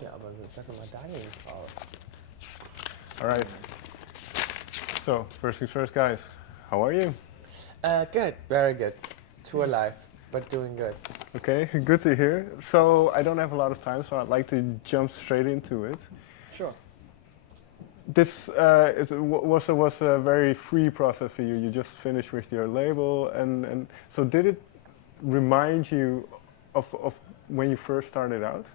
Ja, aber sag doch mal deine Frau. All right. So, first things first, guys. How are you? Good, very good. Too alive, but doing good. Okay, good to hear. So, I don't have a lot of time, so I'd like to jump straight into it. Sure. This was a very free process for you. You just finished with your label, and so did it remind you of when you first started out?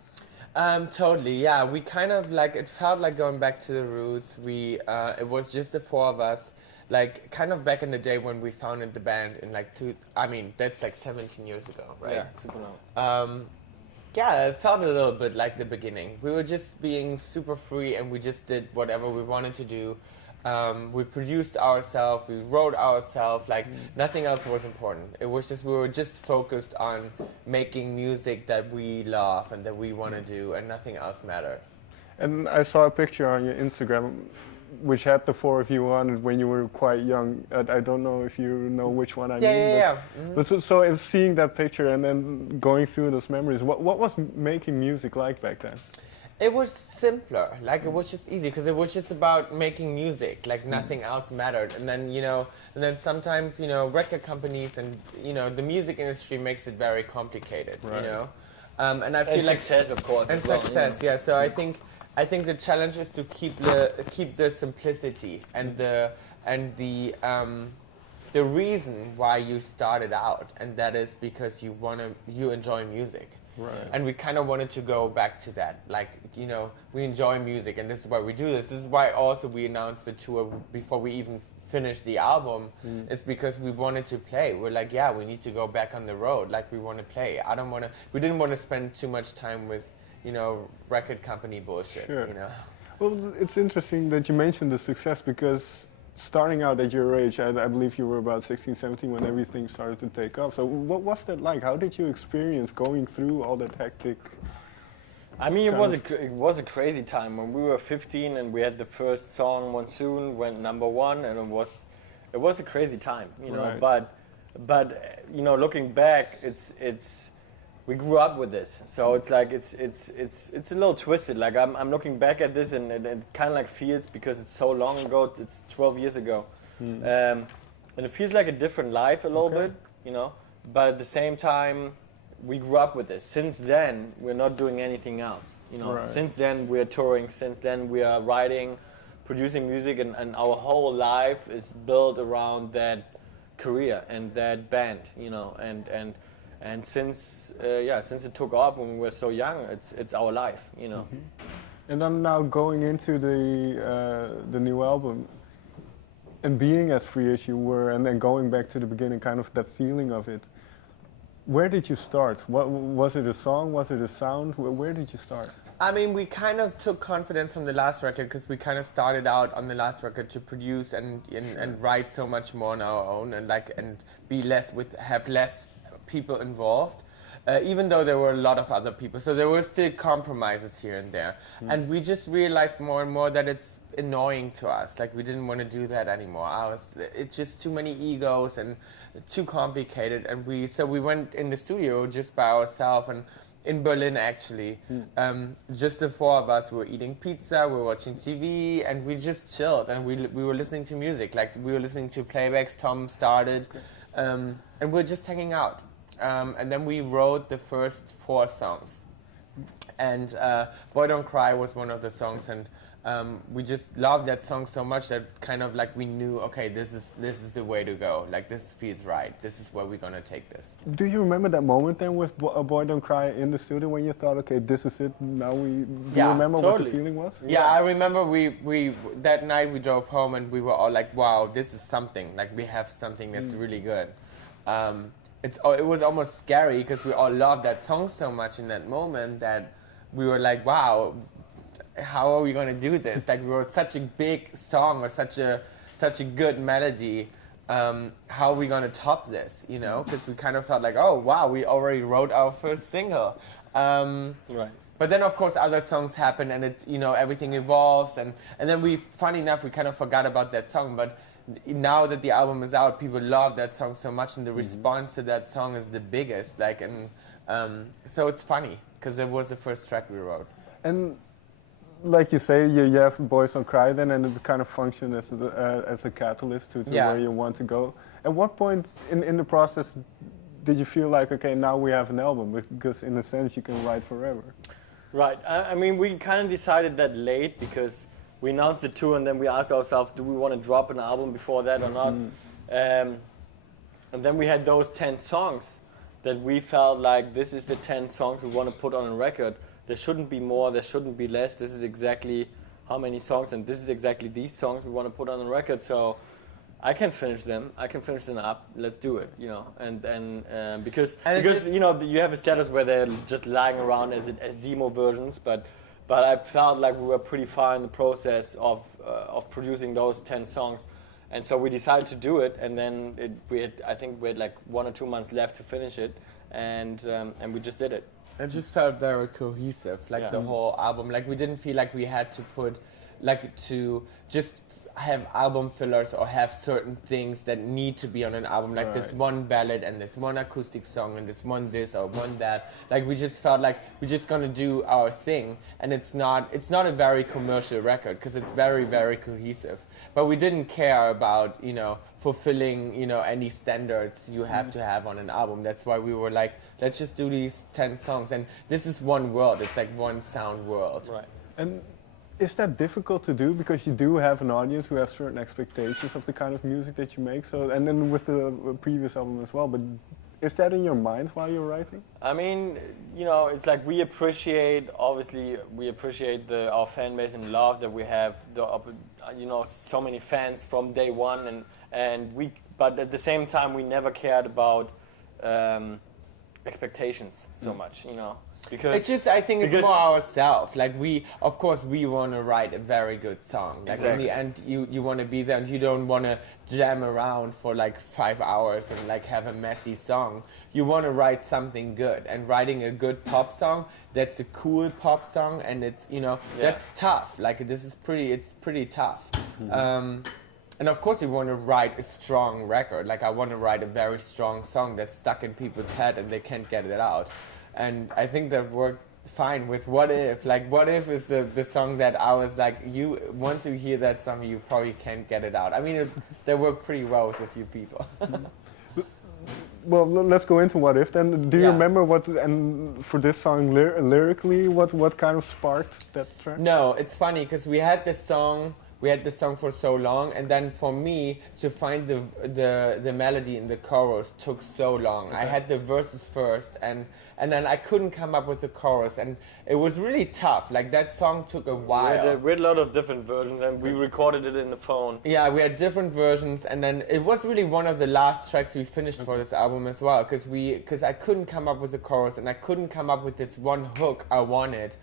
Totally, yeah. We kind of like, it felt like going back to the roots. It was just the four of us, like kind of back in the day when we founded the band in like that's like 17 years ago, right? Yeah, super long. Yeah, it felt a little bit like the beginning. We were just being super free and we just did whatever we wanted to do. We produced ourselves, we wrote ourselves, like nothing else was important. It was just, we were just focused on making music that we love and that we want to do, and nothing else mattered. And I saw a picture on your Instagram which had the four of you on it when you were quite young. I don't know if you know which one I mean. Yeah. But so in seeing that picture and then going through those memories, what was making music like back then? It was simpler, like it was just easy because it was just about making music, like nothing else mattered. And then sometimes, record companies and, the music industry makes it very complicated, Right. And I feel like success, of course. and as well, success, yeah. So I think the challenge is to keep the simplicity and the reason why you started out, and that is because you enjoy music. Right. And we kind of wanted to go back to that, like, we enjoy music, and this is why we do this. This is why also we announced the tour before we even finished the album, is because we wanted to play. We're like, yeah, we need to go back on the road, like we want to play. We didn't want to spend too much time with, record company bullshit, Sure. Well, it's interesting that you mentioned the success because starting out at your age, I believe you were about 16, 17 when everything started to take off. So what was that like? How did you experience going through all that hectic? I mean, it was a crazy time when we were 15 and we had the first song Monsoon went #1, and it was a crazy time, Right. But looking back, it's we grew up with this, so it's like it's a little twisted. Like I'm looking back at this and it kind of like feels, because it's so long ago. It's 12 years ago, and it feels like a different life a little bit, But at the same time, we grew up with this. Since then, we're not doing anything else, Right. Since then, we're touring. Since then, we are writing, producing music, and our whole life is built around that career and that band, And since it took off when we were so young, it's our life, And then now going into the new album and being as free as you were, and then going back to the beginning, kind of that feeling of it. Where did you start? What was it? A song? Was it a sound? Where did you start? I mean, we kind of took confidence from the last record because we kind of started out on the last record to produce and write so much more on our own and have less people involved, even though there were a lot of other people. So there were still compromises here and there. And we just realized more and more that it's annoying to us. Like, we didn't want to do that anymore. It's just too many egos and too complicated. And so we went in the studio just by ourselves, and in Berlin actually, just the four of us. We were eating pizza, we were watching TV, and we just chilled. And we were listening to music. Like, we were listening to playbacks Tom started, and we were just hanging out. And then we wrote the first 4 songs, and Boy Don't Cry was one of the songs, and we just loved that song so much that kind of like we knew, okay, this is the way to go. Like, this feels right. This is where we're gonna take this. Do you remember that moment then with Boy Don't Cry in the studio when you thought, okay, this is it, now do you remember what the feeling was? Yeah, I remember we that night we drove home and we were all like, wow, this is something. Like, we have something that's really good. It was almost scary because we all loved that song so much in that moment that we were like, wow, how are we going to do this? Like, we wrote such a big song or such a good melody. How are we going to top this, Because we kind of felt like, oh, wow, we already wrote our first single. Right. But then, of course, other songs happen and everything evolves. And then funny enough, we kind of forgot about that song. But now that the album is out, people love that song so much, and the response to that song is the biggest. So it's funny because it was the first track we wrote. And like you say, you have Boys Don't Cry then, and it kind of functions as a catalyst to Yeah. where you want to go. At what point in the process did you feel like, okay, now we have an album? Because in a sense, you can write forever. Right. I mean, we kind of decided that late because we announced the tour and then we asked ourselves, do we want to drop an album before that or not? And then we had those 10 songs that we felt like this is the 10 songs we want to put on a record. There shouldn't be more, there shouldn't be less. This is exactly how many songs, and this is exactly these songs we want to put on a record. So I can finish them. I can finish them up. Let's do it, you know. And because you know you have a status where they're just lying around as demo versions, but I felt like we were pretty far in the process of producing those 10 songs, and so we decided to do it. And then I think we had like 1 or 2 months left to finish it, and we just did it. It just felt very cohesive, like the whole album. Like we didn't feel like we had to put, like to just have album fillers or have certain things that need to be on an album, like this one ballad and this one acoustic song and this one this or one that. Like we just felt like we're just gonna do our thing, and it's not a very commercial record because it's very, very cohesive. But we didn't care about, you know, fulfilling, you know, any standards you have to have on an album. That's why we were like, let's just do these 10 songs, and this is one world. It's like one sound world. Right. And is that difficult to do because you do have an audience who have certain expectations of the kind of music that you make? So, and then with the previous album as well. But is that in your mind while you're writing? I mean, you know, it's like we appreciate our fan base and love that we have. You know, so many fans from day one, but at the same time, we never cared about expectations so much, you know. Because it's just, I think it's more ourselves. Like of course we want to write a very good song. Like in the end, you want to be there, and you don't want to jam around for like 5 hours and like have a messy song. You want to write something good, and writing a good pop song, that's a cool pop song, and it's, you know, that's tough. Like it's pretty tough. And of course, you want to write a strong record. Like I want to write a very strong song that's stuck in people's head and they can't get it out. And I think that worked fine with What If. Like What If is the song that I was like, once you hear that song, you probably can't get it out. I mean, that worked pretty well with a few people. Well, let's go into What If then. Do you remember and for this song lyrically, what kind of sparked that track? No, it's funny because we had this song for so long, and then for me to find the melody in the chorus took so long. Okay. I had the verses first, and then I couldn't come up with the chorus, and it was really tough. Like that song took a while. We had a lot of different versions, and we recorded it in the phone. Yeah, we had different versions, and then it was really one of the last tracks we finished for this album as well, because I couldn't come up with the chorus, and I couldn't come up with this one hook I wanted.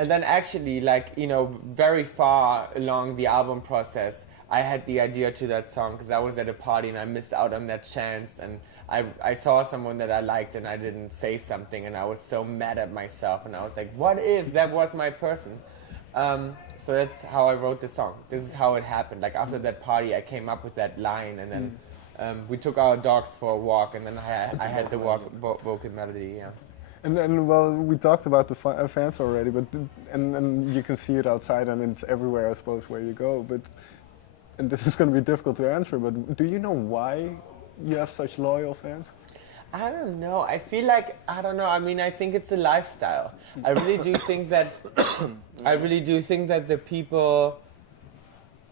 And then actually, like, you know, very far along the album process, I had the idea to that song because I was at a party and I missed out on that chance, and I saw someone that I liked and I didn't say something, and I was so mad at myself, and I was like, what if that was my person? So that's how I wrote the song. This is how it happened. Like after that party, I came up with that line, and then we took our dogs for a walk, and then I had the vocal melody, yeah. And well, we talked about the fans already, but and you can see it outside, and it's everywhere, I suppose, where you go. And this is going to be difficult to answer, but do you know why you have such loyal fans? I don't know. I feel like, I don't know. I mean, I think it's a lifestyle. I really do think that. The people,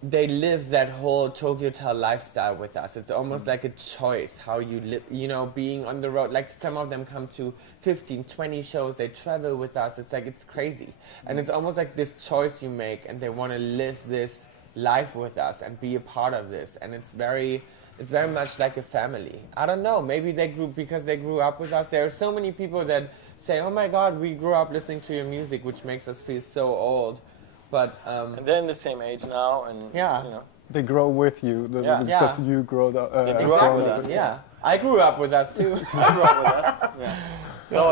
they live that whole Tokyo Hotel lifestyle with us. It's almost like a choice how you live, you know, being on the road. Like some of them come to 15, 20 shows, they travel with us. It's like, it's crazy. And it's almost like this choice you make, and they want to live this life with us and be a part of this. And it's very much like a family. I don't know, maybe because they grew up with us. There are so many people that say, oh my God, we grew up listening to your music, which makes us feel so old. But and they're in the same age now, and you know. They grow with you because you grow up. They grew up with us. Yeah, I grew up with us too. I grew up with us.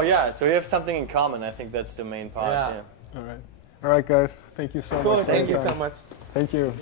Yeah. So we have something in common. I think that's the main part. Yeah. All right, guys. Thank you so much. Thank you so much. Thank you.